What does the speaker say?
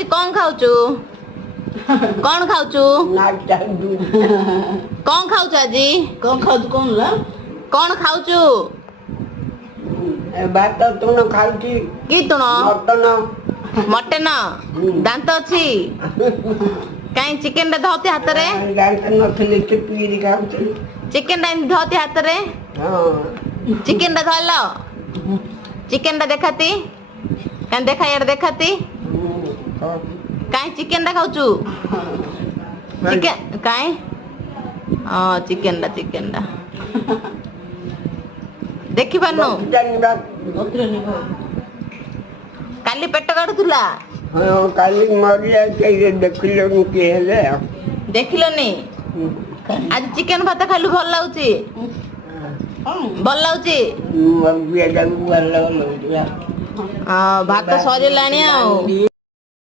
आज कौन खाऊचु कौन खाऊचु कौन खाऊचु आजी कौन खाऊ कौन ला कौन खाऊचु भात तुण खाऊची की तुण मटन मटन दांत अच्छी कहीं चिकेन धोती हाथ रे नथले चुपी खाऊची चिकेन धोती हाथ रे चिकेन धरल चिकेन देखाती कहीं देखा यार देखाती कहीं चिकेन खाऊचु चिकेन कहीं हाँ चिकेन देखी पारनु काली पेट काटुला काली मरिया देखिलनी आज चिकेन भात खालु भल लाଗୁଛି भल लाଗୁଛି भात सरिलाणी आ